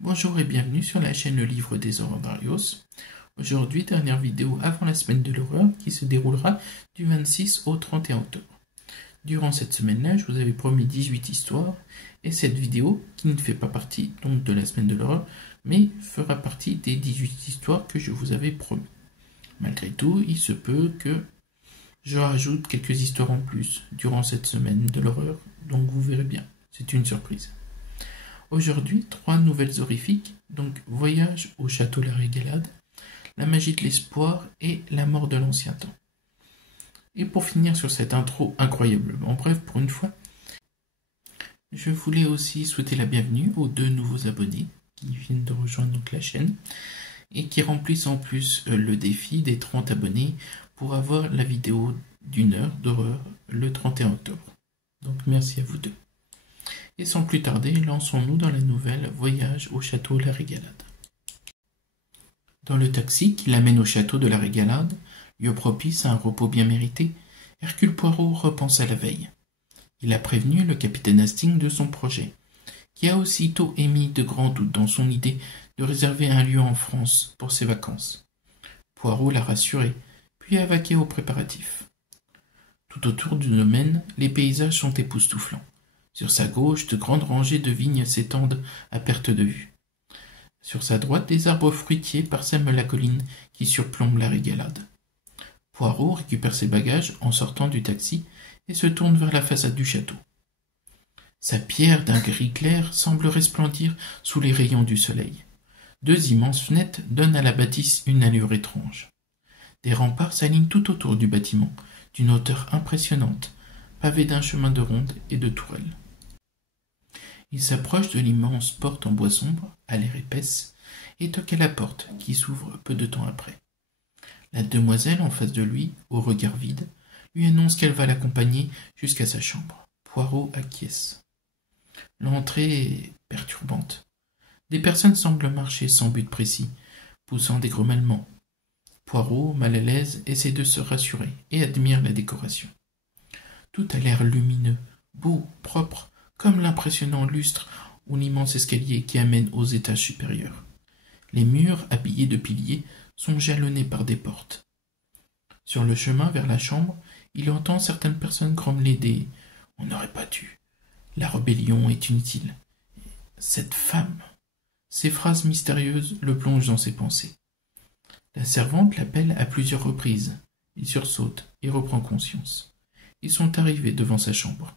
Bonjour et bienvenue sur la chaîne Le Livre des Horreurs d'Arios. Aujourd'hui, dernière vidéo avant la semaine de l'horreur qui se déroulera du 26 au 31 octobre. Durant cette semaine-là, je vous avais promis 18 histoires et cette vidéo, qui ne fait pas partie donc de la semaine de l'horreur, mais fera partie des 18 histoires que je vous avais promis. Malgré tout, il se peut que je rajoute quelques histoires en plus durant cette semaine de l'horreur, donc vous verrez bien, c'est une surprise. Aujourd'hui, 3 nouvelles horrifiques, donc Voyage au château La Régalade, La magie de l'espoir et La mort de l'ancien temps. Et pour finir sur cette intro incroyablement brève pour une fois, je voulais aussi souhaiter la bienvenue aux 2 nouveaux abonnés qui viennent de rejoindre donc la chaîne et qui remplissent en plus le défi des 30 abonnés pour avoir la vidéo d'1 heure d'horreur le 31 octobre. Donc merci à vous deux. Et sans plus tarder, lançons-nous dans la nouvelle Voyage au château La Régalade. Dans le taxi qui l'amène au château de La Régalade, lieu propice à un repos bien mérité, Hercule Poirot repense à la veille. Il a prévenu le capitaine Hastings de son projet, qui a aussitôt émis de grands doutes dans son idée de réserver un lieu en France pour ses vacances. Poirot l'a rassuré, puis a vaqué aux préparatifs. Tout autour du domaine, les paysages sont époustouflants. Sur sa gauche, de grandes rangées de vignes s'étendent à perte de vue. Sur sa droite, des arbres fruitiers parsèment la colline qui surplombe La Régalade. Poirot récupère ses bagages en sortant du taxi et se tourne vers la façade du château. Sa pierre d'un gris clair semble resplendir sous les rayons du soleil. 2 immenses fenêtres donnent à la bâtisse une allure étrange. Des remparts s'alignent tout autour du bâtiment, d'une hauteur impressionnante, pavés d'un chemin de ronde et de tourelles. Il s'approche de l'immense porte en bois sombre, à l'air épaisse, et toque à la porte, qui s'ouvre peu de temps après. La demoiselle, en face de lui, au regard vide, lui annonce qu'elle va l'accompagner jusqu'à sa chambre. Poirot acquiesce. L'entrée est perturbante. Des personnes semblent marcher sans but précis, poussant des grommellements. Poirot, mal à l'aise, essaie de se rassurer et admire la décoration. Tout a l'air lumineux, beau, propre, comme l'impressionnant lustre ou l'immense escalier qui amène aux étages supérieurs. Les murs, habillés de piliers, sont jalonnés par des portes. Sur le chemin vers la chambre, il entend certaines personnes grommeler des « On n'aurait pas dû. La rébellion est inutile. Cette femme !» Ces phrases mystérieuses le plongent dans ses pensées. La servante l'appelle à plusieurs reprises. Il sursaute et reprend conscience. Ils sont arrivés devant sa chambre.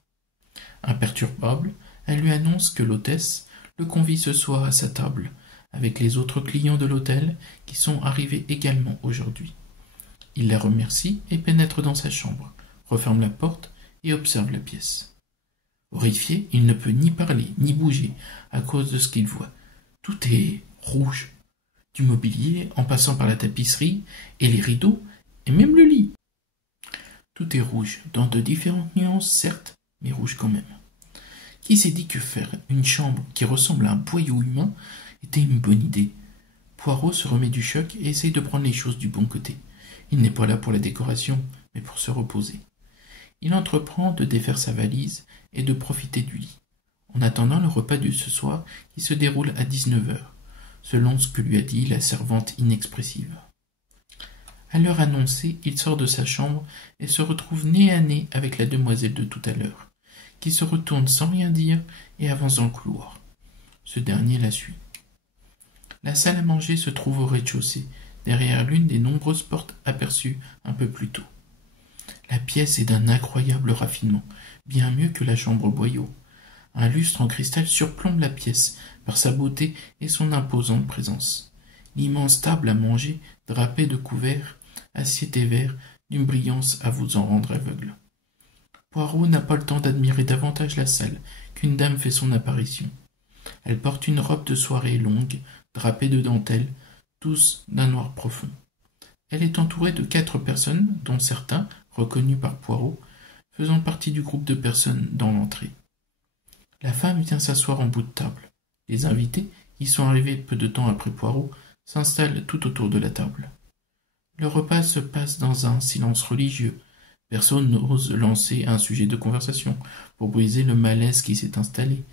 Imperturbable, elle lui annonce que l'hôtesse le convie ce soir à sa table, avec les autres clients de l'hôtel qui sont arrivés également aujourd'hui. Il la remercie et pénètre dans sa chambre, referme la porte et observe la pièce. Horrifié, il ne peut ni parler ni bouger à cause de ce qu'il voit. Tout est rouge, du mobilier en passant par la tapisserie et les rideaux et même le lit. Tout est rouge, dans de différentes nuances certes, mais rouge quand même. Qui s'est dit que faire une chambre qui ressemble à un boyau humain était une bonne idée? Poirot se remet du choc et essaye de prendre les choses du bon côté. Il n'est pas là pour la décoration, mais pour se reposer. Il entreprend de défaire sa valise et de profiter du lit, en attendant le repas de ce soir qui se déroule à 19h, selon ce que lui a dit la servante inexpressive. À l'heure annoncée, il sort de sa chambre et se retrouve nez à nez avec la demoiselle de tout à l'heure, qui se retourne sans rien dire et avance dans le couloir. Ce dernier la suit. La salle à manger se trouve au rez-de-chaussée, derrière l'une des nombreuses portes aperçues un peu plus tôt. La pièce est d'un incroyable raffinement, bien mieux que la chambre boyau. Un lustre en cristal surplombe la pièce par sa beauté et son imposante présence. L'immense table à manger, drapée de couverts, assiettes et verres, d'une brillance à vous en rendre aveugle. Poirot n'a pas le temps d'admirer davantage la salle qu'une dame fait son apparition. Elle porte une robe de soirée longue, drapée de dentelle, tous d'un noir profond. Elle est entourée de 4 personnes, dont certains, reconnus par Poirot, faisant partie du groupe de personnes dans l'entrée. La femme vient s'asseoir en bout de table. Les invités, qui sont arrivés peu de temps après Poirot, s'installent tout autour de la table. Le repas se passe dans un silence religieux. Personne n'ose lancer un sujet de conversation pour briser le malaise qui s'est installé,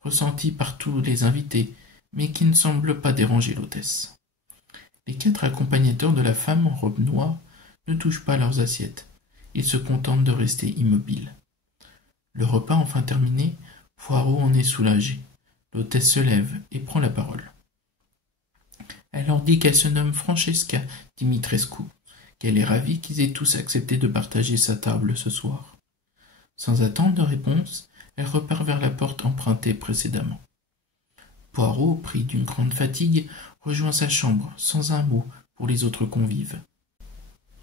ressenti par tous les invités, mais qui ne semble pas déranger l'hôtesse. Les 4 accompagnateurs de la femme en robe noire ne touchent pas leurs assiettes. Ils se contentent de rester immobiles. Le repas enfin terminé, Poirot en est soulagé. L'hôtesse se lève et prend la parole. Elle leur dit qu'elle se nomme Francesca Dimitrescu, qu'elle est ravie qu'ils aient tous accepté de partager sa table ce soir. Sans attendre de réponse, elle repart vers la porte empruntée précédemment. Poirot, pris d'une grande fatigue, rejoint sa chambre, sans un mot pour les autres convives.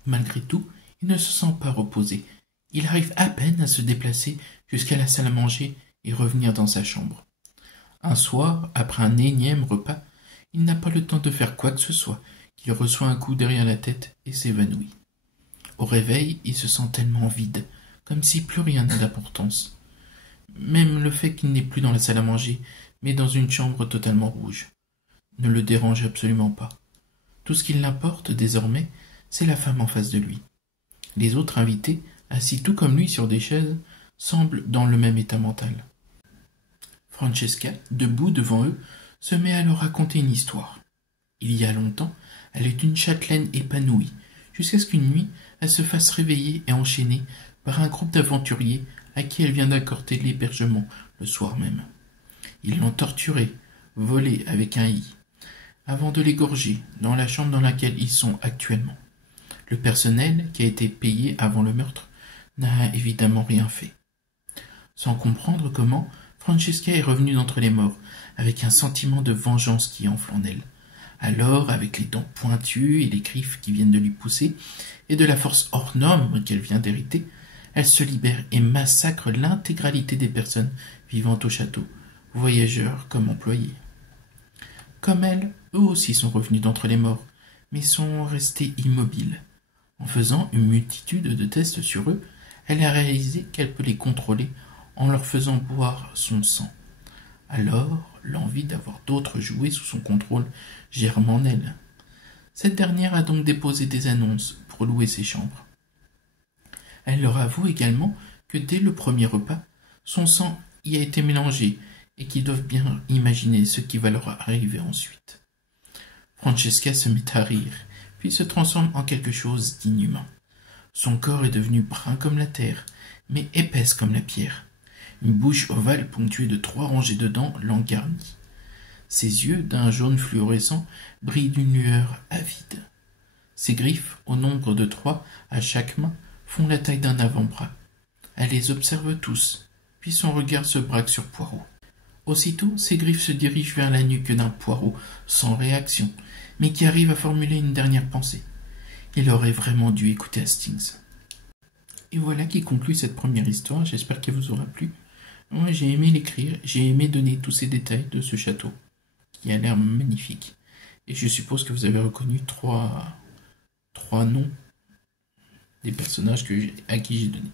Malgré tout, il ne se sent pas reposé. Il arrive à peine à se déplacer jusqu'à la salle à manger et revenir dans sa chambre. Un soir, après un énième repas, il n'a pas le temps de faire quoi que ce soit, qu'il reçoit un coup derrière la tête et s'évanouit. Au réveil, il se sent tellement vide, comme si plus rien n'a d'importance. Même le fait qu'il n'est plus dans la salle à manger, mais dans une chambre totalement rouge, ne le dérange absolument pas. Tout ce qui l'importe désormais, c'est la femme en face de lui. Les autres invités, assis tout comme lui sur des chaises, semblent dans le même état mental. Francesca, debout devant eux, se met à leur raconter une histoire. Il y a longtemps, elle est une châtelaine épanouie, jusqu'à ce qu'une nuit, elle se fasse réveiller et enchaîner par un groupe d'aventuriers à qui elle vient d'accorder l'hébergement le soir même. Ils l'ont torturée, volée avec un i, avant de l'égorger dans la chambre dans laquelle ils sont actuellement. Le personnel, qui a été payé avant le meurtre, n'a évidemment rien fait. Sans comprendre comment, Francesca est revenue d'entre les morts, avec un sentiment de vengeance qui enfle en elle. Alors, avec les dents pointues et les griffes qui viennent de lui pousser, et de la force hors norme qu'elle vient d'hériter, elle se libère et massacre l'intégralité des personnes vivant au château, voyageurs comme employés. Comme elle, eux aussi sont revenus d'entre les morts, mais sont restés immobiles. En faisant une multitude de tests sur eux, elle a réalisé qu'elle peut les contrôler en leur faisant boire son sang. Alors, l'envie d'avoir d'autres jouets sous son contrôle germe en elle. Cette dernière a donc déposé des annonces pour louer ses chambres. Elle leur avoue également que dès le premier repas, son sang y a été mélangé et qu'ils doivent bien imaginer ce qui va leur arriver ensuite. Francesca se met à rire, puis se transforme en quelque chose d'inhumain. Son corps est devenu brun comme la terre, mais épaisse comme la pierre. Une bouche ovale ponctuée de 3 rangées de dents l'engarnit. Ses yeux, d'un jaune fluorescent, brillent d'une lueur avide. Ses griffes, au nombre de 3 à chaque main, font la taille d'un avant-bras. Elle les observe tous, puis son regard se braque sur Poirot. Aussitôt, ses griffes se dirigent vers la nuque d'un Poirot, sans réaction, mais qui arrive à formuler une dernière pensée. Il aurait vraiment dû écouter Hastings. Et voilà qui conclut cette première histoire, j'espère qu'elle vous aura plu. Moi, j'ai aimé l'écrire, j'ai aimé donner tous ces détails de ce château, qui a l'air magnifique. Et je suppose que vous avez reconnu trois noms des personnages à qui j'ai donné.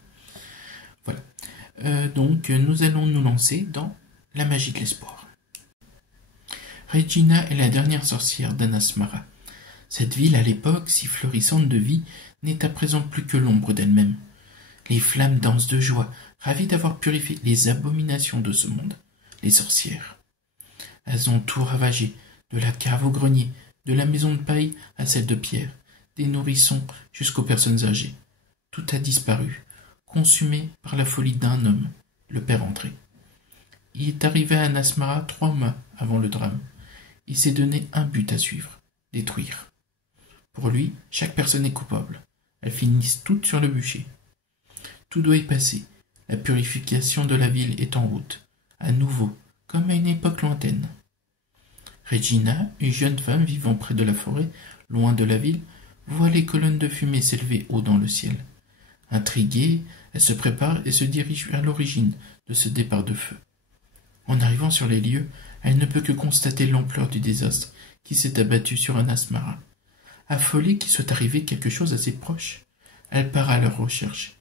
Voilà. Donc, nous allons nous lancer dans la magie de l'espoir. Regina est la dernière sorcière d'Anasmara. Cette ville, à l'époque, si florissante de vie, n'est à présent plus que l'ombre d'elle-même. Les flammes dansent de joie, ravies d'avoir purifié les abominations de ce monde, les sorcières. Elles ont tout ravagé, de la cave au grenier, de la maison de paille à celle de pierre, des nourrissons jusqu'aux personnes âgées. Tout a disparu, consumé par la folie d'un homme, le père André. Il est arrivé à Anasmara 3 mois avant le drame. Il s'est donné un but à suivre, détruire. Pour lui, chaque personne est coupable. Elles finissent toutes sur le bûcher. Tout doit y passer. La purification de la ville est en route, à nouveau, comme à une époque lointaine. Regina, une jeune femme vivant près de la forêt, loin de la ville, voit les colonnes de fumée s'élever haut dans le ciel. Intriguée, elle se prépare et se dirige vers l'origine de ce départ de feu. En arrivant sur les lieux, elle ne peut que constater l'ampleur du désastre qui s'est abattu sur Anasmara. Affolée qu'il soit arrivé quelque chose à ses proches, elle part à leur recherche.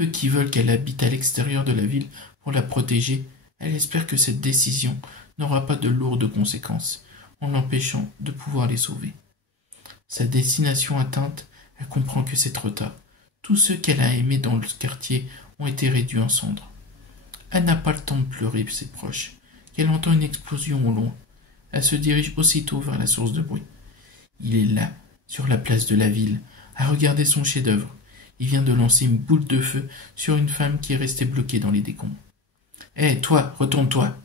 Eux qui veulent qu'elle habite à l'extérieur de la ville pour la protéger, elle espère que cette décision n'aura pas de lourdes conséquences, en l'empêchant de pouvoir les sauver. Sa destination atteinte, elle comprend que c'est trop tard. Tous ceux qu'elle a aimés dans le quartier ont été réduits en cendres. Elle n'a pas le temps de pleurer ses proches, qu'elle entend une explosion au loin. Elle se dirige aussitôt vers la source de bruit. Il est là, sur la place de la ville, à regarder son chef-d'œuvre. Il vient de lancer une boule de feu sur une femme qui est restée bloquée dans les décombres. « Hé, toi, retourne-toi !»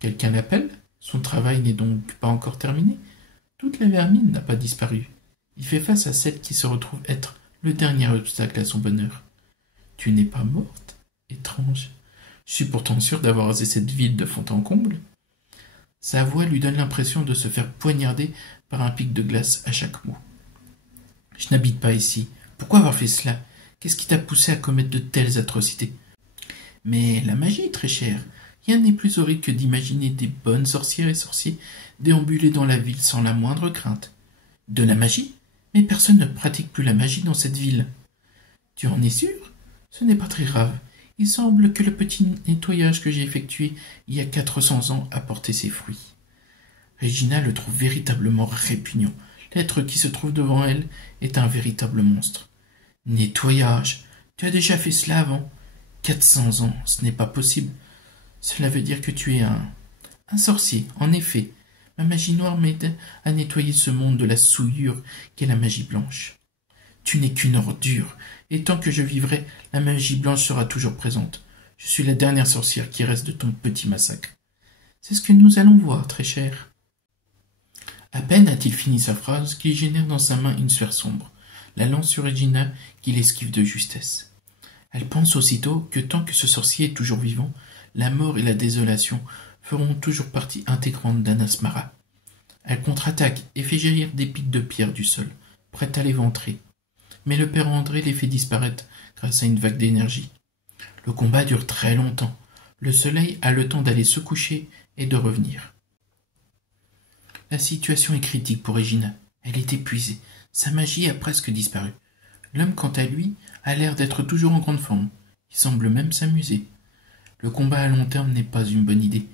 Quelqu'un l'appelle? Son travail n'est donc pas encore terminé. Toute la vermine n'a pas disparu. Il fait face à celle qui se retrouve être le dernier obstacle à son bonheur. « Tu n'es pas morte? Étrange. Je suis pourtant sûr d'avoir rasé cette ville de fond en comble. » Sa voix lui donne l'impression de se faire poignarder par un pic de glace à chaque mot. « Je n'habite pas ici. Pourquoi avoir fait cela? Qu'est-ce qui t'a poussé à commettre de telles atrocités? » « Mais la magie, très chère. Rien n'est plus horrible que d'imaginer des bonnes sorcières et sorciers déambuler dans la ville sans la moindre crainte. »« De la magie? Mais personne ne pratique plus la magie dans cette ville. »« Tu en es sûr? Ce n'est pas très grave. Il semble que le petit nettoyage que j'ai effectué il y a 400 ans a porté ses fruits. » Regina le trouve véritablement répugnant. L'être qui se trouve devant elle est un véritable monstre. « Nettoyage? Tu as déjà fait cela avant? 400 ans, ce n'est pas possible. Cela veut dire que tu es un sorcier, en effet. Ma magie noire m'aide à nettoyer ce monde de la souillure qu'est la magie blanche. Tu n'es qu'une ordure, et tant que je vivrai, la magie blanche sera toujours présente. Je suis la dernière sorcière qui reste de ton petit massacre. C'est ce que nous allons voir, très cher. » À peine a-t-il fini sa phrase qu'il génère dans sa main une sphère sombre, la lance sur Regina qu'il esquive de justesse. Elle pense aussitôt que tant que ce sorcier est toujours vivant, la mort et la désolation feront toujours partie intégrante d'Anasmara. Elle contre-attaque et fait jaillir des pics de pierre du sol, prête à l'éventrer. Mais le père André les fait disparaître grâce à une vague d'énergie. Le combat dure très longtemps. Le soleil a le temps d'aller se coucher et de revenir. La situation est critique pour Regina. Elle est épuisée. Sa magie a presque disparu. L'homme, quant à lui, a l'air d'être toujours en grande forme. Il semble même s'amuser. Le combat à long terme n'est pas une bonne idée.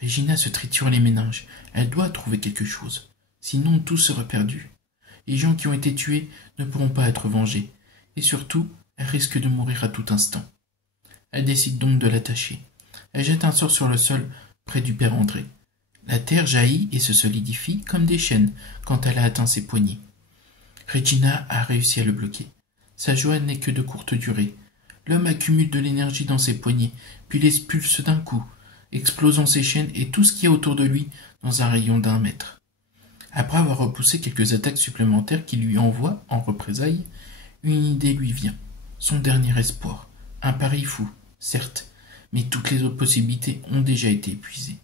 Regina se triture les méninges. Elle doit trouver quelque chose. Sinon, tout sera perdu. Les gens qui ont été tués ne pourront pas être vengés. Et surtout, elle risque de mourir à tout instant. Elle décide donc de l'attacher. Elle jette un sort sur le sol, près du père André. La terre jaillit et se solidifie comme des chaînes quand elle a atteint ses poignets. Regina a réussi à le bloquer. Sa joie n'est que de courte durée. L'homme accumule de l'énergie dans ses poignets, puis l'expulse d'un coup, explosant ses chaînes et tout ce qu'il y a autour de lui dans un rayon d'1 mètre. Après avoir repoussé quelques attaques supplémentaires qu'il lui envoie en représailles, une idée lui vient. Son dernier espoir. Un pari fou, certes, mais toutes les autres possibilités ont déjà été épuisées.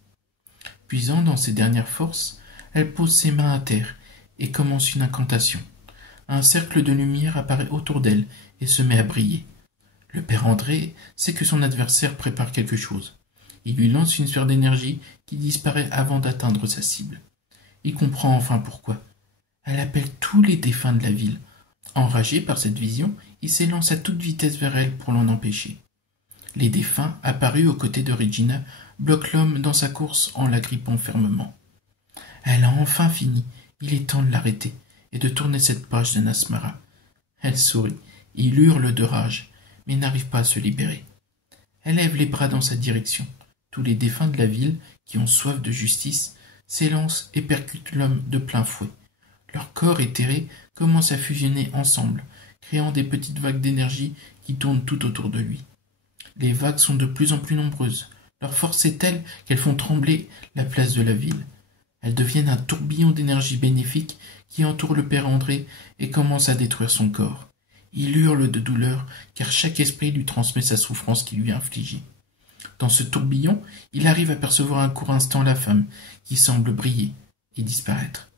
Puisant dans ses dernières forces, elle pose ses mains à terre et commence une incantation. Un cercle de lumière apparaît autour d'elle et se met à briller. Le père André sait que son adversaire prépare quelque chose. Il lui lance une sphère d'énergie qui disparaît avant d'atteindre sa cible. Il comprend enfin pourquoi. Elle appelle tous les défunts de la ville. Enragé par cette vision, il s'élance à toute vitesse vers elle pour l'en empêcher. Les défunts, apparus aux côtés de Regina, bloquent l'homme dans sa course en l'agrippant fermement. Elle a enfin fini. Il est temps de l'arrêter et de tourner cette page d'Anasmara. Elle sourit. Il hurle de rage, mais n'arrive pas à se libérer. Elle lève les bras dans sa direction. Tous les défunts de la ville, qui ont soif de justice, s'élancent et percutent l'homme de plein fouet. Leurs corps éthérés commencent à fusionner ensemble, créant des petites vagues d'énergie qui tournent tout autour de lui. Les vagues sont de plus en plus nombreuses. Leur force est telle qu'elles font trembler la place de la ville. Elles deviennent un tourbillon d'énergie bénéfique qui entoure le père André et commence à détruire son corps. Il hurle de douleur, car chaque esprit lui transmet sa souffrance qu'il lui a infligée. Dans ce tourbillon, il arrive à percevoir un court instant la femme, qui semble briller et disparaître.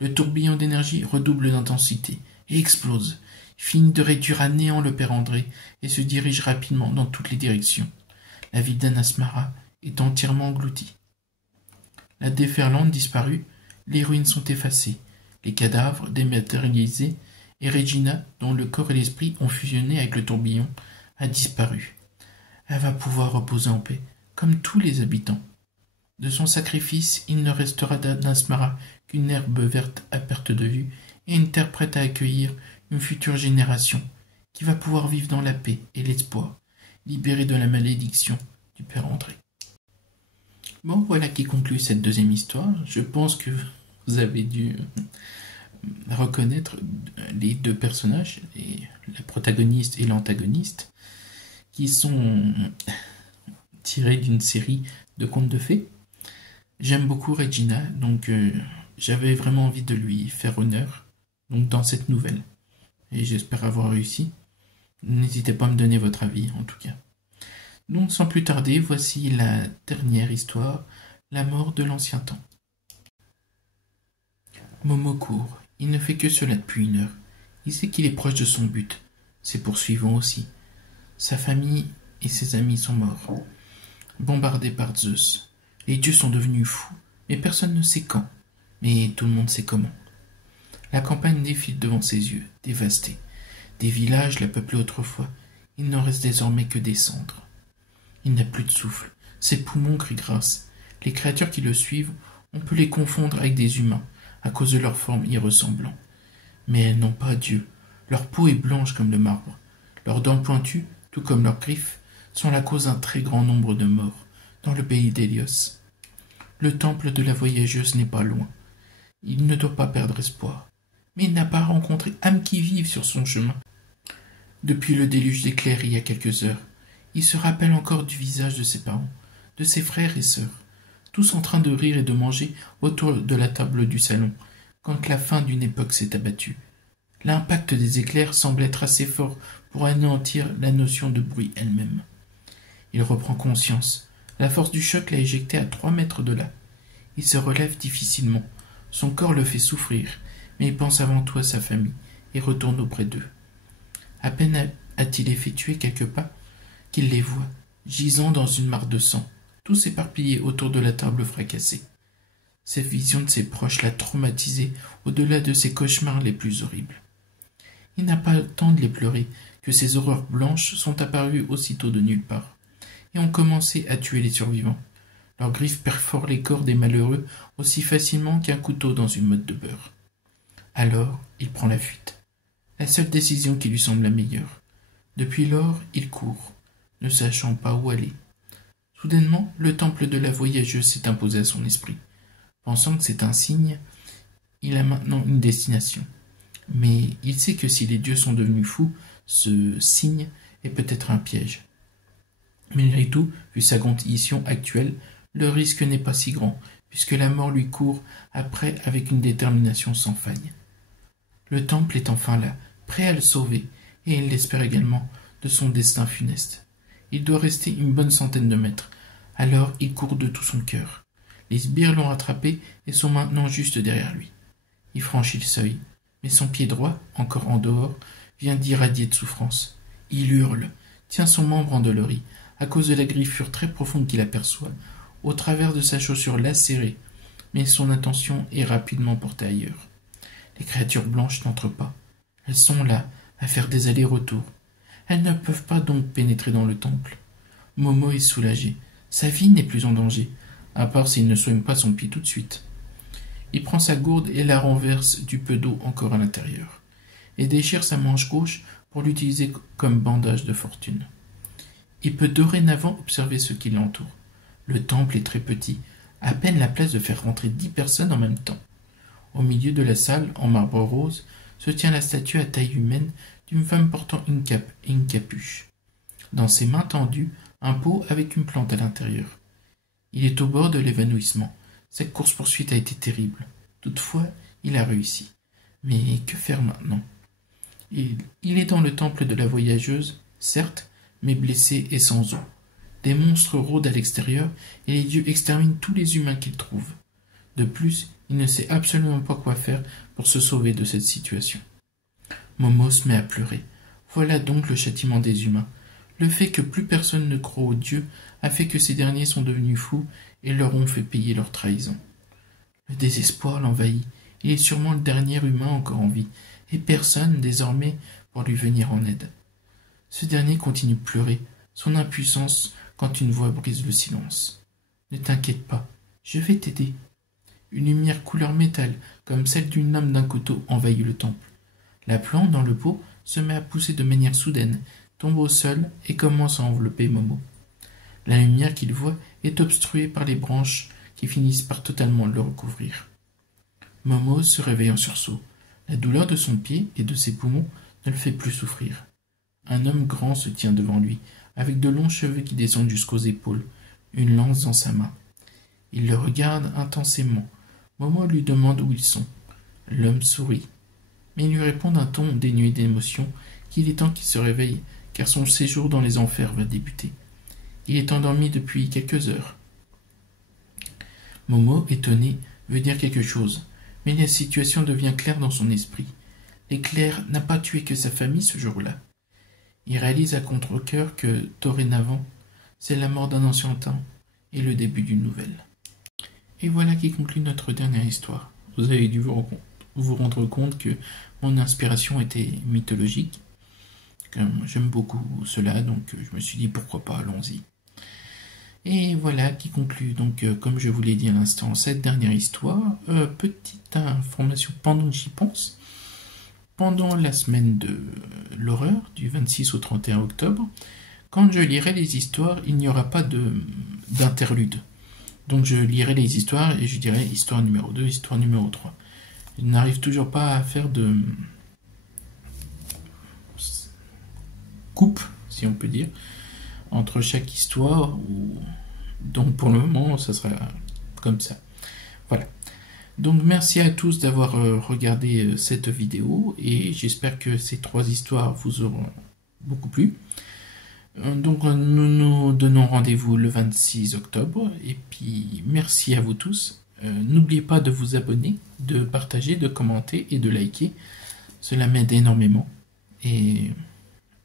Le tourbillon d'énergie redouble d'intensité et explose, finit de réduire à néant le père André et se dirige rapidement dans toutes les directions. La ville d'Anasmara est entièrement engloutie. La déferlante disparue, les ruines sont effacées, les cadavres dématérialisés, et Regina, dont le corps et l'esprit ont fusionné avec le tourbillon, a disparu. Elle va pouvoir reposer en paix, comme tous les habitants. De son sacrifice, il ne restera d'Anasmara qu'une herbe verte à perte de vue et une terre prête à accueillir une future génération qui va pouvoir vivre dans la paix et l'espoir, libérée de la malédiction du père André. Bon, voilà qui conclut cette deuxième histoire. Je pense que vous avez dû reconnaître les deux personnages, le protagoniste et l'antagoniste, qui sont tirés d'une série de contes de fées. J'aime beaucoup Regina, donc j'avais vraiment envie de lui faire honneur donc, dans cette nouvelle. Et j'espère avoir réussi. N'hésitez pas à me donner votre avis, en tout cas. Donc, sans plus tarder, voici la dernière histoire, la mort de l'ancien temps. Momo court. Il ne fait que cela depuis 1 heure. Il sait qu'il est proche de son but. Ses poursuivants aussi. Sa famille et ses amis sont morts, bombardés par Zeus. Les dieux sont devenus fous, mais personne ne sait quand. Mais tout le monde sait comment. La campagne défile devant ses yeux, dévastée. Des villages la peuplaient autrefois. Il n'en reste désormais que des cendres. Il n'a plus de souffle. Ses poumons crient grâce. Les créatures qui le suivent, on peut les confondre avec des humains, à cause de leur forme y ressemblant. Mais elles n'ont pas Dieu. Leur peau est blanche comme le marbre. Leurs dents pointues, tout comme leurs griffes, sont la cause d'un très grand nombre de morts dans le pays d'Hélios. Le temple de la voyageuse n'est pas loin. Il ne doit pas perdre espoir. Mais il n'a pas rencontré âme qui vive sur son chemin. Depuis le déluge d'éclairs il y a quelques heures, il se rappelle encore du visage de ses parents, de ses frères et sœurs, tous en train de rire et de manger autour de la table du salon, quand la fin d'une époque s'est abattue. L'impact des éclairs semble être assez fort pour anéantir la notion de bruit elle-même. Il reprend conscience. La force du choc l'a éjecté à 3 mètres de là. Il se relève difficilement. Son corps le fait souffrir, mais il pense avant tout à sa famille et retourne auprès d'eux. À peine a-t-il effectué quelques pas qu'il les voit, gisant dans une mare de sang, tous éparpillés autour de la table fracassée. Cette vision de ses proches l'a traumatisé au-delà de ses cauchemars les plus horribles. Il n'a pas le temps de les pleurer, que ces horreurs blanches sont apparues aussitôt de nulle part, et ont commencé à tuer les survivants. Leurs griffes perforent les corps des malheureux aussi facilement qu'un couteau dans une motte de beurre. Alors, il prend la fuite. La seule décision qui lui semble la meilleure. Depuis lors, il court, ne sachant pas où aller. Soudainement, le temple de la voyageuse s'est imposé à son esprit. Pensant que c'est un signe, il a maintenant une destination. Mais il sait que si les dieux sont devenus fous, ce signe est peut-être un piège. Malgré tout, vu sa condition actuelle, le risque n'est pas si grand, puisque la mort lui court après avec une détermination sans faille. Le temple est enfin là, prêt à le sauver, et il l'espère également de son destin funeste. Il doit rester une bonne centaine de mètres, alors il court de tout son cœur. Les sbires l'ont rattrapé et sont maintenant juste derrière lui. Il franchit le seuil, mais son pied droit, encore en dehors, vient d'irradier de souffrance. Il hurle, tient son membre endolori, à cause de la griffure très profonde qu'il aperçoit, au travers de sa chaussure lacérée, mais son attention est rapidement portée ailleurs. Les créatures blanches n'entrent pas. Elles sont là, à faire des allers-retours. Elles ne peuvent pas donc pénétrer dans le temple. Momo est soulagé. Sa vie n'est plus en danger, à part s'il ne soigne pas son pied tout de suite. Il prend sa gourde et la renverse du peu d'eau encore à l'intérieur, et déchire sa manche gauche pour l'utiliser comme bandage de fortune. Il peut dorénavant observer ce qui l'entoure. Le temple est très petit, à peine la place de faire rentrer 10 personnes en même temps. Au milieu de la salle, en marbre rose, se tient la statue à taille humaine d'une femme portant une cape et une capuche. Dans ses mains tendues, un pot avec une plante à l'intérieur. Il est au bord de l'évanouissement. Cette course-poursuite a été terrible. Toutefois, il a réussi. Mais que faire maintenant ? Il est dans le temple de la voyageuse, certes, mais blessé et sans eau. Des monstres rôdent à l'extérieur et les dieux exterminent tous les humains qu'ils trouvent. De plus, il ne sait absolument pas quoi faire pour se sauver de cette situation. Momo se met à pleurer. Voilà donc le châtiment des humains. Le fait que plus personne ne croit aux dieux a fait que ces derniers sont devenus fous et leur ont fait payer leur trahison. Le désespoir l'envahit. Il est sûrement le dernier humain encore en vie, et personne, désormais, pour lui venir en aide. Ce dernier continue de pleurer, son impuissance quand une voix brise le silence. « Ne t'inquiète pas, je vais t'aider. » Une lumière couleur métal, comme celle d'une lame d'un couteau, envahit le temple. La plante dans le pot se met à pousser de manière soudaine, tombe au sol et commence à envelopper Momo. La lumière qu'il voit est obstrué par les branches qui finissent par totalement le recouvrir. Momo se réveille en sursaut. La douleur de son pied et de ses poumons ne le fait plus souffrir. Un homme grand se tient devant lui, avec de longs cheveux qui descendent jusqu'aux épaules, une lance dans sa main. Il le regarde intensément. Momo lui demande où ils sont. L'homme sourit, mais il lui répond d'un ton dénué d'émotion qu'il est temps qu'il se réveille, car son séjour dans les enfers va débuter. Il est endormi depuis quelques heures. Momo, étonné, veut dire quelque chose, mais la situation devient claire dans son esprit. L'éclair n'a pas tué que sa famille ce jour-là. Il réalise à contre-cœur que, dorénavant, c'est la mort d'un ancien temps et le début d'une nouvelle. Et voilà qui conclut notre dernière histoire. Vous avez dû vous rendre compte que mon inspiration était mythologique. J'aime beaucoup cela, donc je me suis dit pourquoi pas, allons-y. Et voilà qui conclut, donc comme je vous l'ai dit à l'instant, cette dernière histoire. Petite information pendant que j'y pense. Pendant la semaine de l'horreur, du 26 au 31 octobre, quand je lirai les histoires, il n'y aura pas d'interlude. Donc je lirai les histoires et je dirai histoire numéro 2, histoire numéro 3. Je n'arrive toujours pas à faire de coupe, si on peut dire, entre chaque histoire. Donc pour le moment, ça sera comme ça. Voilà. Donc merci à tous d'avoir regardé cette vidéo et j'espère que ces 3 histoires vous auront beaucoup plu. Donc nous nous donnons rendez-vous le 26 octobre et puis merci à vous tous. N'oubliez pas de vous abonner, de partager, de commenter et de liker. Cela m'aide énormément et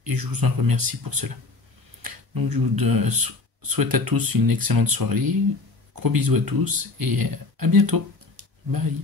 je vous en remercie pour cela. Donc je vous souhaite à tous une excellente soirée. Gros bisous à tous et à bientôt. Bye.